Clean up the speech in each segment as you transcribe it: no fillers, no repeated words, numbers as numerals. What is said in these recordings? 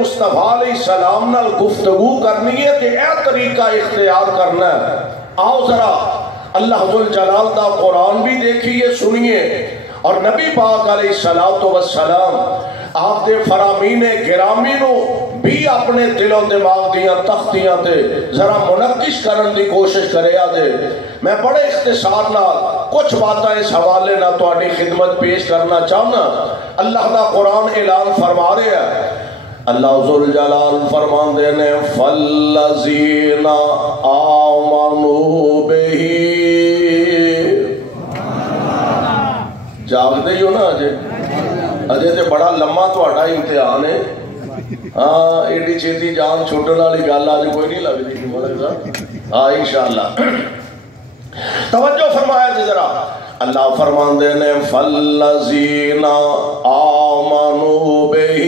مصطفیٰ علیہ السلام نال گفتگو کرنی ہے کہ اے طریقہ اختیار کرنا ہے. آؤ ذرا اللہ ذوالجلال دا قرآن بھی دیکھیے سنیے اور نبی پاک علیہ السلام آپ دے فرامین گرامی نو بھی اپنے دل و دماغ دیاں تختیاں تے ذرا منقش کرن دی کوشش کرے آدھے. میں بڑے اختصار نال کچھ باتیں اس حوالے نہ تو اپنی خدمت پیش کرنا چاہنا. اللہ دا قرآن اعلان فرما رہے ہیں. اللہ ذوالجلال فرمان دینے فَالَّذِينَ آمَنُوا بِهِ. جاگ دے ہو نا اجے تے بڑا لمحہ تہاڈا امتحان ہے. ہاں ایڈی چھیتی جان چھوٹن والی گل اج کوئی نہیں لگدی ملک صاحب. ہاں انشاءاللہ توجہ فرمایا جی ذرا. اللہ فرمان دینے فَالَّذِينَ آمَنُوا بِهِ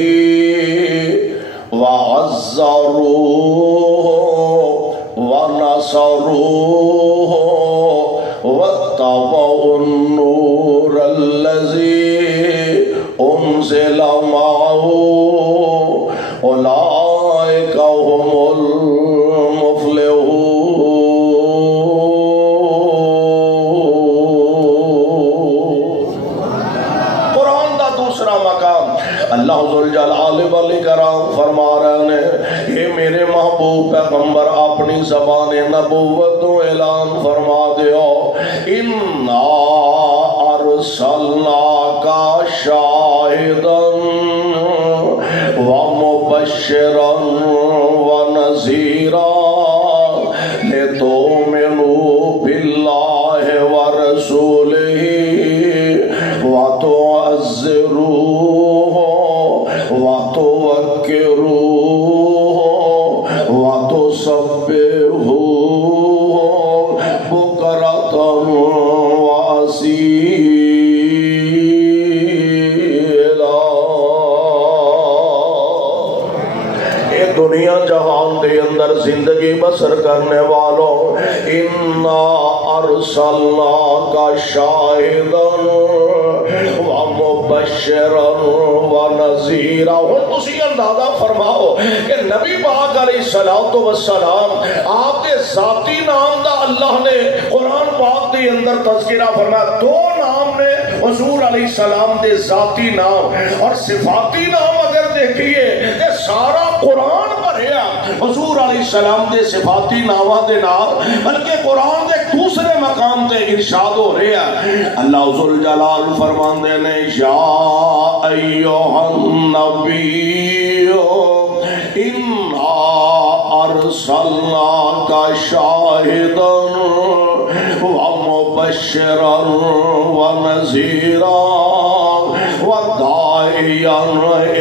وَعَزَّرُوهُ وَنَصَرُوهُ وَاتَّبَعُوا النُّورَ الَّذِي أُنزِلَ مَعَهُ أُولَئِكَ هُمُ الْمُفْلِحُونَ. قرآن دا دوسرا مقام اللہ ذوالجلال والاکرام فرما رہے ہیں یہ میرے محبوب پیغمبر اپنی زبان نبوت و اعلان فرما دیو اِنَّا أَرْسَلْنَاكَ شَاهِدًا وَمُبَشِّرًا وَنَذِيرًا لِتُؤْمِنُوا بِاللَّهِ وَرَسُولِهِ وَتُعَزِّرُوهُ وَتُوَقِّرُوهُ وَتُسَبِّحُوهُ بُكْرَةً وَأَصِيلًا. اے دنیا جہان دے اندر زندگی بسر کرنے والوں اِنَّا أَرْسَلْنَاكَ شَاهِدًا وَمُبَشِّرًا وَنَذِيرًا. اور تسی اندازہ فرماؤ کہ نبی پاک علیہ السلام آپ کے ذاتی نام دا اللہ نے قرآن پاک دے اندر تذکرہ فرمایا. دو نام نے حضور علیہ السلام دے ذاتی نام اور صفاتی نام اگر دیکھئے کہ سارا قرآن بھریا حضور علیہ السلام دے صفاتی نامہ دے نام بلکہ قرآن دے دوسرے مقام تے ارشاد ہو رہے ہیں. اللہ ذوالجلال فرمان دینے یا ایوہ النبی اِنَّا أَرْسَلْنَاكَ شَاهِدًا وَمُبَشِّرًا وَنَذِيرًا وَدَاعِيًا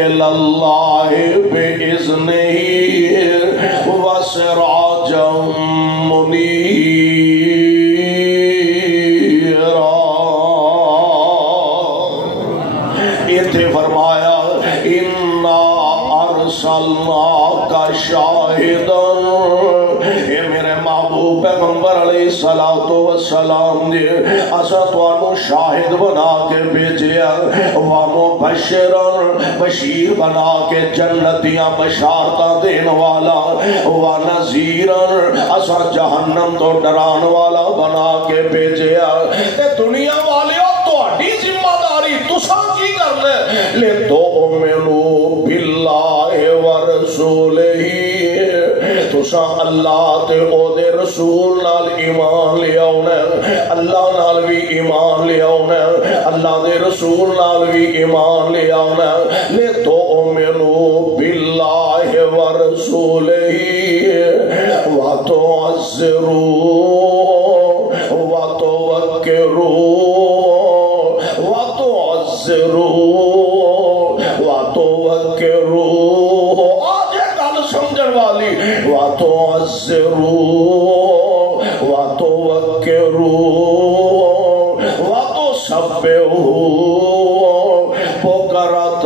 إِلَى اللَّهِ بِإِذْنِهِ وَسِرَاجًا مُنِيرًا. یہ فرمایا اِنَّا أَرْسَلْنَاكَ شَاهِدًا. اے میرے محبوب پیغمبر علیہ السلام دے اسا توانو شاہد بنا کے بھیجیا وَمُبَشِّرًا بشیر بنا کے جنتیاں بشارتاں دین والا وَنَذِيرًا اسا جہنم تو ڈران والا بنا کے بھیجیا. تے دنیا والیوں تو اڈی ذمہ داری تساں کی کرنے لِتُؤْمِنُوا بِاللَّهِ وَرَسُولِهِ. تساں اللہ تے او دے رسول نال ایمان لے آونا اللہ نال بھی ایمان لے آونا اللہ دے رسول نال بھی ایمان لے آونا لِتُؤْمِنُوا بِاللَّهِ وَرَسُولِهِ وَتُعَزِّرُوهُ وَتُوَقِّرُوهُ وَتُعَزِّرُوهُ. آج ایک گل سمجھن والی وَتُعَزِّرُوهُ وَتُوَقِّرُوهُ وَتُسَبِّحُوهُ بُكْرَةً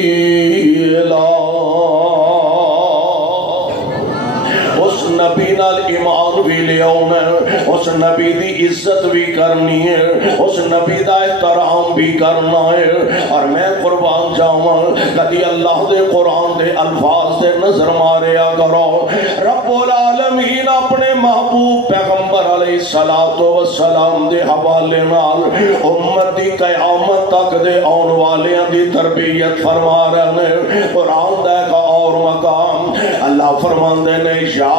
وَأَصِيلًا. اس نبی نال ایمان بھی لے آؤنا اس نبی دی عزت بھی کرنی ہے، اس نبی دا احترام بھی کرنا ہے۔ اور میں قربان جاواں کدی اللہ دے قرآن دے الفاظ دے نظر ماریا کرو۔ رب العالمین اپنے محبوب پیغمبر علیہ السلام دے حوالے نال امت دی قیامت تک دے آن والیاں دی تربیت فرما رہے ہیں۔ قرآن دے کا اور مقام اللہ فرماندے نے یا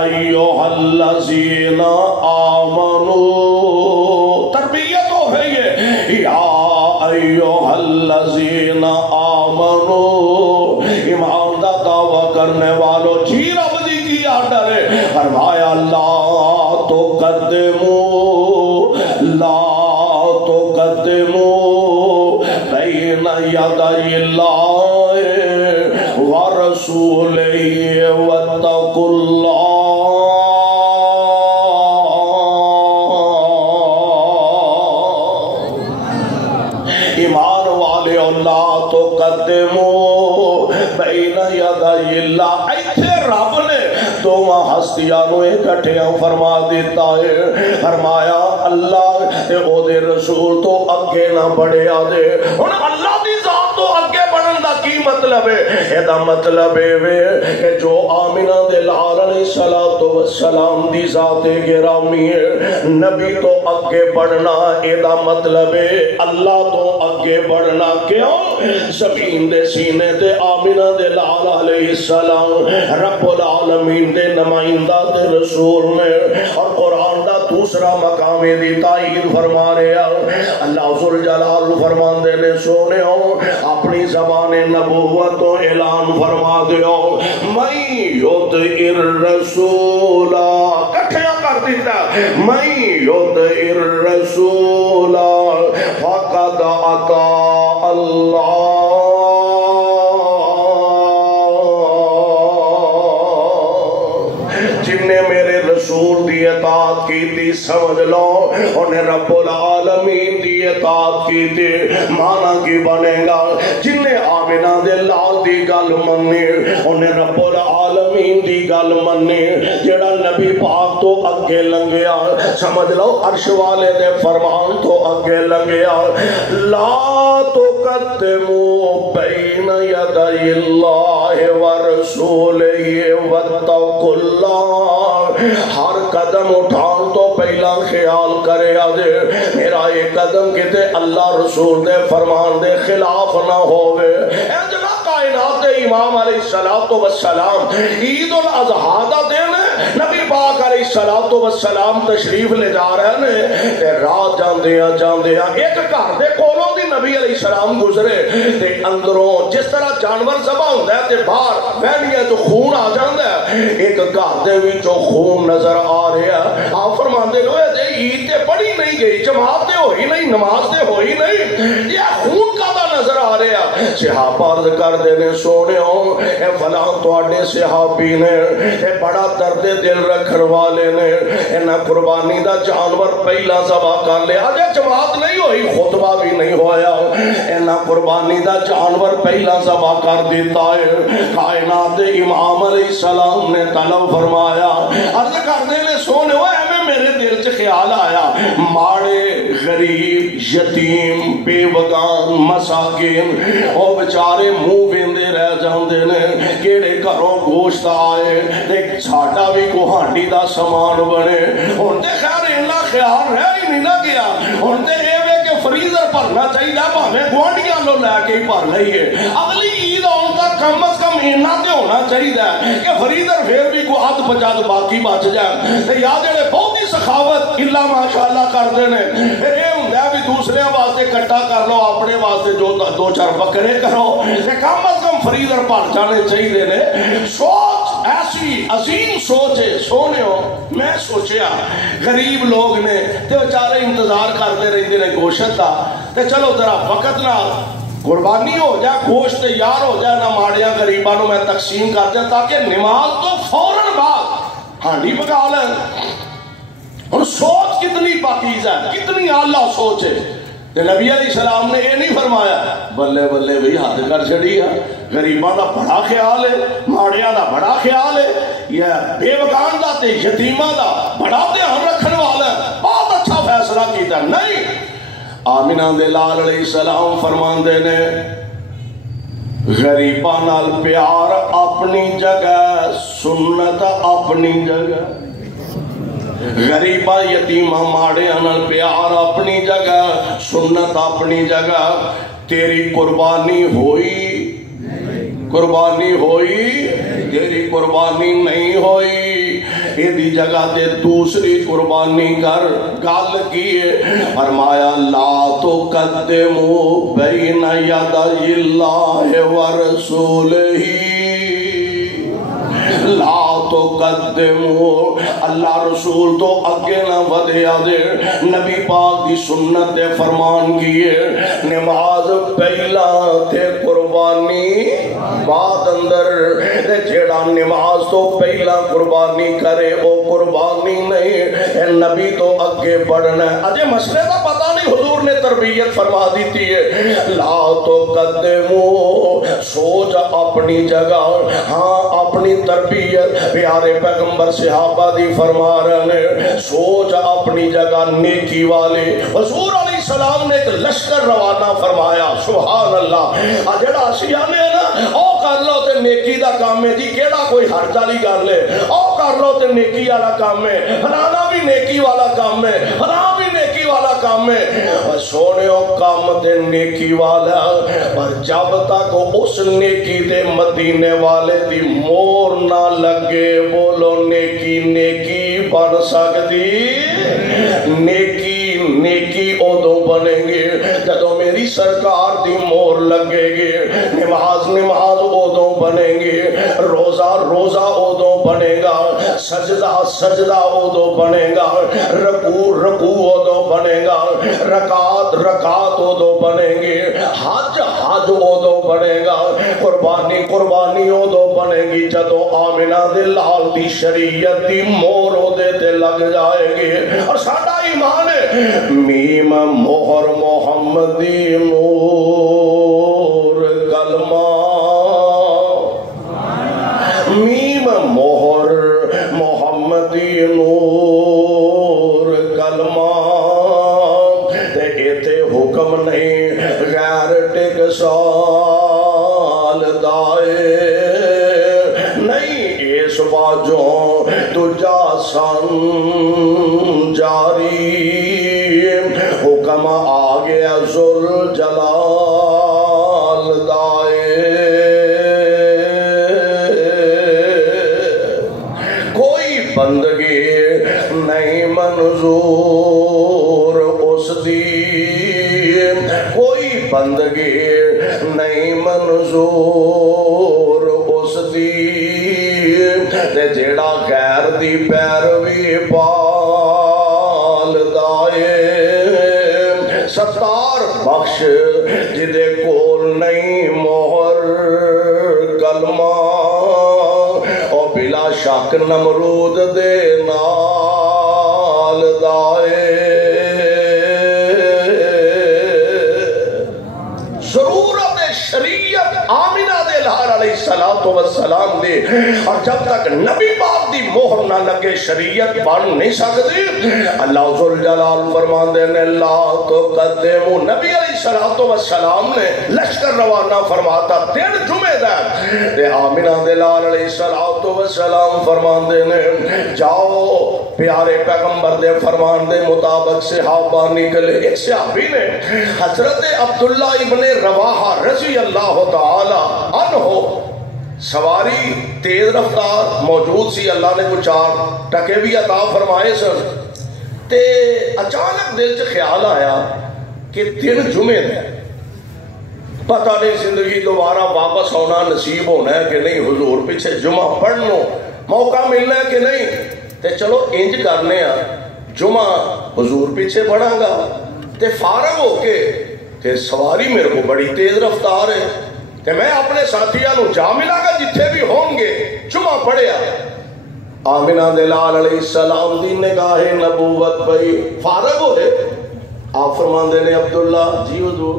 ایھا الذین آمنو، تربیت ہو گئی ہے، یا ایھا الذین آمنو، ایمان دا دعویٰ کرنے والوں جی رب دی کی آرڈر ہے، فرمایا لا تقدمو بین یدی اللہ ورسولہ واتقوا اللہ۔ ایمان والے لا تقدمو بین یدی اللہ، ایتھے رب نے دوواں ہستیاں نو اکٹھیاں فرما دیتا ہے، فرمایا اللہ تے او دے رسول تو اگے نہ بڑھیا دے۔ ہن اللہ دی ذات تو اگے بڑھن دا کی مطلب ہے؟ اے دا مطلب ہے کہ جو آمنہ دے لال علیہ السلام دی ذات گرامی ہے، نبی تو اگے بڑھنا، اے دا مطلب ہے اللہ تو اگے بڑھنا۔ کیوں؟ زمین دے سینے تے آمنہ دے لال علیہ السلام رب العالمین دے نمائندہ دے رسول نے، اور قرآن دا دوسرا مقام دی تائید فرما رہا۔ اللہ ذوالجلال فرماندے نے سونے ہو اپنی زبان نبوت تو اعلان فرما دیو، من یطع الرسول، کٹھیا کر دیتا، من یطع الرسول فقد اطاع اللہ۔ جن نے میرے رسول دی اطاعت کی تھی سمجھ لو انہیں رب العالمین دی اطاعت کی تھی۔ مانا کی بنے گا جن نے آمنہ دے لال دی گل منی انہیں رب العالمین دی گل منی۔ جڑا نبی پاک تو اگے لنگیا، سمجھ لو عرش والے دے فرمان تو اگے لنگیا۔ لا تقدموا بین یدی اللہ ورسولہ واتقوا اللہ۔ ہر قدم اٹھان تو پہلا خیال کرے آدھے میرا یہ قدم کتے اللہ رسول دے فرمان دے خلاف نہ ہوئے۔ اے جگہ کائنات دے امام علیہ السلام عید الاضحیٰ دا دن نبی پاک علیہ السلام تشریف لے جا رہے ہیں تے رات جاندیاں ایک گھر دے کولوں دی نبی علیہ السلام گزرے تے اندروں جس طرح جانور ذبح ہوندا ہے تے باہر ویلیاں تو خون آ جاندا ہے، ایک گھر دے وچوں خون نظر آ رہا ہے۔ آپ فرماندے لو اے عید تے پڑھی نہیں گئی، جماعت تے ہوئی نہیں، نماز تے ہوئی نہیں، یہ خون کا دا نظر آ رہا۔ صحابہ عرض کر دینے سونے ہوں اے فلاں تواڈے صحابی نے اے بڑا درد دل رکھن والے نے انہاں قربانی دا جانور پہلا ذبح کر لیا، اجے جماعت نہیں ہوئی، خطبہ بھی نہیں ہویا، انہاں قربانی دا جانور پہلا ذبح کر دیتا ہے۔ کائنات امام علیہ السلام نے طلب فرمایا، عرض کر دینے سونے ہوئے ہمیں میرے دل سے خیال آیا ماڑے غریب یتیم بے وگان مساکین او بچارے منہ ویندے رہ جاندے نے کیڑے گھروں گوشت آئے ایک ساڈا بھی کو ہانڈی دا سامان بنے۔ ہن تے خیر انہاں خیال رہ ہی نہیں نہ گیا، ہن تے اے وے کہ فریزر بھرنا چاہیے بھاویں گوانڈیاں لو لے کے ہی بھر لئیے، اگلی عید آن تک کم از کم اتنا تے ہونا چاہیے کہ فریزر پھر بھی کوئی ادھ پچاد باقی بچ جائے۔ تے یا جڑے بہت ہی سخاوت اللہ ماشاءاللہ کرتے ہیں پھر یہ ہوندا بھی دوسرے واسطے کٹا کر لو، اپنے واسطے جو دو چار بکرے کرو، تے کم از کم فریزر بھر جانے چاہیے نے۔ سوچ ایسی عظیم سوچ ہے سونے ہو، میں سوچیا غریب لوگ نے تے بیچارے انتظار کرتے رہتے نے گوشت دا، تے چلو ذرا وقت نہ قربانی ہو جائے، گوشت تیار ہو جائے، نہ ماڑیاں غریباں نو میں تقسیم کر دیا تاکہ نماز تو فوراً بعد ہانڈی پکا لیں۔ اور سوچ کتنی پاکیزہ ہے، کتنی اعلیٰ سوچ ہے۔ نبی علیہ السلام نے یہ نہیں فرمایا بلے بلے بھی حد کر چڑی ہے، غریباں دا بڑا خیال ہے، ماڑیاں دا بڑا خیال ہے، یہ بے وکان دا تے یتیماں دا بڑا دھیان رکھن والا ہے، بہت اچھا فیصلہ کیتا۔ نہیں، آمنہ دے لال علیہ السلام فرماندے نے غریباں نال پیار اپنی جگہ، سنت اپنی جگہ، غریباں یتیماں ماڑیاں نال پیار اپنی جگہ، سنت اپنی جگہ۔ تیری قربانی ہوئی، قربانی ہوئی، تیری قربانی نہیں ہوئی، ایدی جگہ تے دوسری قربانی کر۔ گل کیے فرمایا لا تقدموا بین یدی اللہ ورسولہ، لا تقدموا، اللہ رسول تو اگے نہ ودیا دے، نبی پاک دی سنت دے فرمان کیے، نماز پہلا تے قربانی بعد اندر، جیڑا نماز تو پہلا قربانی کرے وہ قربانی نہیں، نبی تو اگے بڑھنا ہے۔ اجے مسئلے کا پتہ نہیں، حضور نے تربیت فرما دیتی ہے۔ لا تقدموا، سوچ اپنی جگہ، ہاں اپنی تربیت پیارے پیغمبر صحابہ دی فرما رہے ہیں، سوچ اپنی جگہ نیکی والے۔ حضور علیہ السلام نے ایک لشکر روانہ فرمایا، سبحان اللہ۔ جڑا اسیانے ہے نا، او کر لو تے نیکی دا کام ہے جی، کیڑا کوئی حرج والی گل ہے، او کر لو تے نیکی والا کام ہے، فلانا بھی نیکی والا کام ہے، فلانا بھی نیکی والا کام ہے۔ سونےو کام تے نیکی والا، پر جب تک اس نیکی تے مدینے والے دی مور نہ لگے، بولو نیکی نیکی بن سکتی؟ نیکی نیکی ادو بنے گی جدو میری سرکار دی مور لگے گی، نماز نماز ادو بنے گی، روزہ روزہ ادو بنے گا، سجدہ سجدہ ادو بنے گا، رکوع رکوع ادو بنے گا، رکعت رکعت ادو بنے گی، حج حج ادو بنے گا، قربانی قربانی ادو بنے گی جدو آمنہ دے لال دی شریعت دی مور ادے تے لگ جائے گی۔ اور ساڈا ایمان ہے میم مہر محمدی نور کلمہ، میم مہر محمدی نور کلمہ، تے ایتے حکم نہیں غیر ٹکسال دائے، نہیں اس باجوں تجا سن جاری، حکم آگے ذوالجلال دائے، کوئی بندگی نہیں منظور اس دی، کوئی بندگی نہیں منظور اس دی، تے جیڑا غیر دی پیروی پال دائے، ستار بخش جدے کول نہیں مہر کلمہ، او بلا شک نمرود دے نال دائے۔ ضرورت شریعت آمنہ دے لہر علیہ السلام دے، اور جب تک نبی پاک دی مہر نہ لگے شریعت بن نہیں سکتی۔ اللہ ذوالجلال فرماندے نے لا تقدموا، نبی علیہ السلام نے لشکر روانہ فرماتا دن جمعہ دا، تے آمنہ دے لال علیہ السلام فرماندے نے جاؤ، پیارے پیغمبر دے فرمان دے مطابق صحابہ نکلے۔ ایک صحابی نے حضرت عبداللہ ابن رواحہ رضی اللہ تعالی عنہ، سواری تیز رفتار موجود سی، اللہ نے کچھ 4 ٹکے بھی عطا فرمائے سن، تے اچانک دل چ خیال آیا کہ دن جمعے دے، پتہ نہیں زندگی دوبارہ واپس ہونا نصیب ہونا ہے کہ نہیں، حضور پیچھے جمعہ پڑھنو موقع ملنا ہے کہ نہیں، تے چلو انج کرنے ہیں جمعہ حضور پیچھے پڑھاں گا، تے فارغ ہو کے تے سواری میرے کو بڑی تیز رفتار ہے، تے میں اپنے ساتھیاں نو جا ملا گا جتھے بھی ہوں گے، جمعہ پڑھیا۔ آمنہ دے لال علیہ السلام دی نگاہ نبوت بھئی فارغ ہوئے، آپ فرماندے نے عبداللہ جی حضور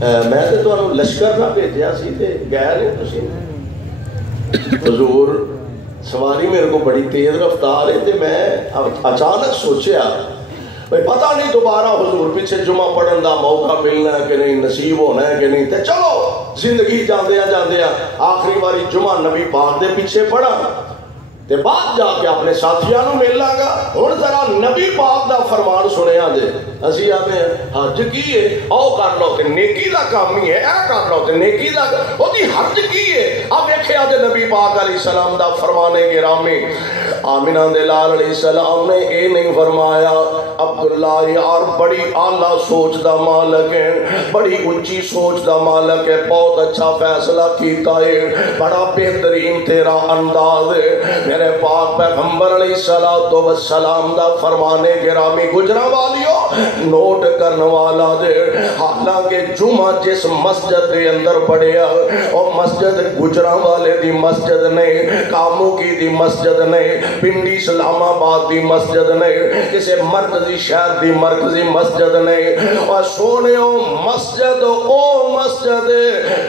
میں تو تمہیں لشکر نہ بھیجیا سی تے گئے نہیں تسی حضور سواری میرے کو بڑی تیز رفتار ہے تے میں اچانک سوچیا بھئی پتہ نہیں دوبارہ حضور پیچھے جمعہ پڑھن دا موقع ملنا ہے کہ نہیں، نصیب ہونا ہے کہ نہیں، تے چلو زندگی جاندیا آخری باری جمعہ نبی پاک دے پیچھے پڑھا تے بعد جا کے اپنے ساتھیاں نو مل لاں گا۔ ہن ذرا نبی پاک دا فرمان سنیا جے، اسی آتے ہیں حج کی ہے او کر لو تے نیکی دا کام ہی ہے، اے کر لو تے نیکی دا او دی حج کی ہے۔ اب ویکھیا تے نبی پاک علیہ السلام دا فرمان گرامی آمنہ دے لال علیہ السلام نے اے نہیں فرمایا عبداللہ یار بڑی اعلیٰ سوچ دا مالک ہے، بڑی اونچی سوچ دا مالک ہے، بہت اچھا فیصلہ کیتا ہے، بڑا بہترین تیرا انداز ہے۔ میرے پاک پیغمبر علیہ السلام دا فرمانے گرامی گجرا والیو نوٹ کرنے والا دے، حالانکہ جمعہ جس مسجد دے اندر پڑھیا اور مسجد گجرا والے دی مسجد نہیں، کاموں کی دی مسجد نہیں، پنڈی اسلام آباد دی مسجد نہیں، کسی مرکزی شہر دی مرکزی مسجد نہیں، اور سونے مسجد او مسجد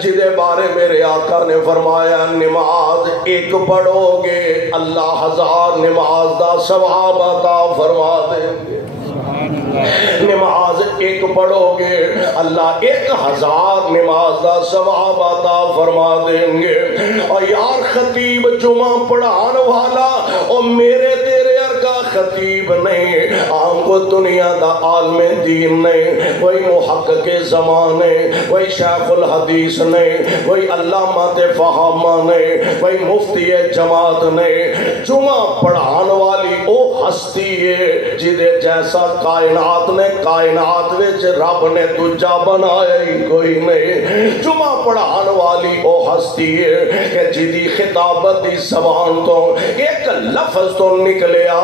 جدے بارے میرے آقا نے فرمایا نماز ایک پڑھو گے اللہ 1000 نماز دا ثواب عطا فرما دیں گے۔ نماز ایک پڑھو گے اللہ 1000 نماز دا ثواب عطا فرما دیں گے۔ اور یار خطیب جمعہ پڑھان والا اور میرے تیرے ارگا خطیب نہیں، عام کو دنیا دا عالم دین نہیں، کوئی محقق زمانے، کوئی شیخ الحدیث نہیں، کوئی علامہ فہامہ نہیں، کوئی مفتی جماعت نہیں، جمعہ پڑھان والی او ہستی ہے جدے جیسا کائنات نے کائنات وچ رب نے دوجا بنایا ہی کوئی نہیں۔ جمعہ پڑھان والی او ہستی ہے کہ جدی خطابت دی زبان تو ایک لفظ تو نکلیا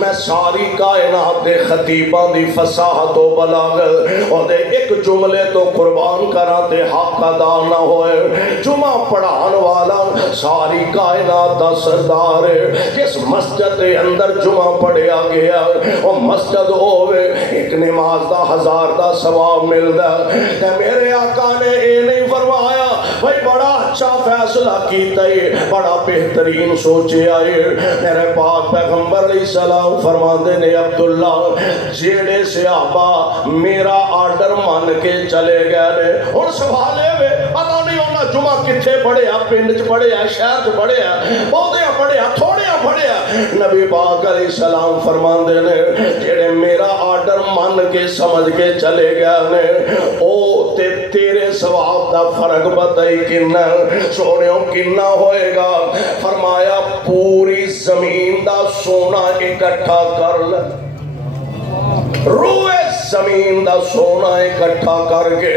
میں ساری کائنات دے خطیباں دی فصاحت و بلاغت اور دے ایک جملے تو قربان کرا تے حق ادا نہ ہوئے۔ جمعہ پڑھان والا ساری کائنات دا سردار ہے، جس مسجد دے اندر جمعہ پڑھیا گیا اور مسجد ہوئے ایک نماز دا 1000 دا ثواب ملدا تے میرے آقا نے اے نہیں فرمایا بھائی بڑا اچھا فیصلہ کیتا ہے، بڑا بہترین سوچیا ہے۔ میرے پاک پیغمبر علیہ السلام فرماندے نے عبداللہ جیڑے صحابہ میرا آرڈر مان کے چلے گئے نے، اور سوال ہے پتہ نہیں انہاں جمعہ کتھے پڑھیا، پنڈ چ پڑھیا، شہر چ پڑھیا، بہتیاں پڑھیا، تھوڑیاں پڑھیا، نبی پاک علیہ السلام فرماندے نے جیڑے میرا آرڈر مان کے سمجھ کے چلے گئے نے او تے تیرے ثواب دا فرق بتائی کنا سونےوں کنا ہوئے گا۔ فرمایا پوری زمین دا سونا اکٹھا کر لے، روئے زمین دا سونا اکٹھا کر کے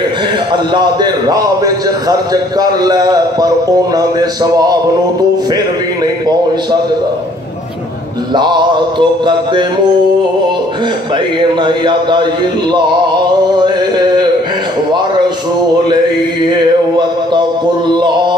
اللہ دے راہ وچ خرچ کر لے، پر انہاں دے ثواب نو تو پھر بھی نہیں پہنچ سکدا۔ لا تقدموا بین یدی اللہ ورسولہ واتقوا اللہ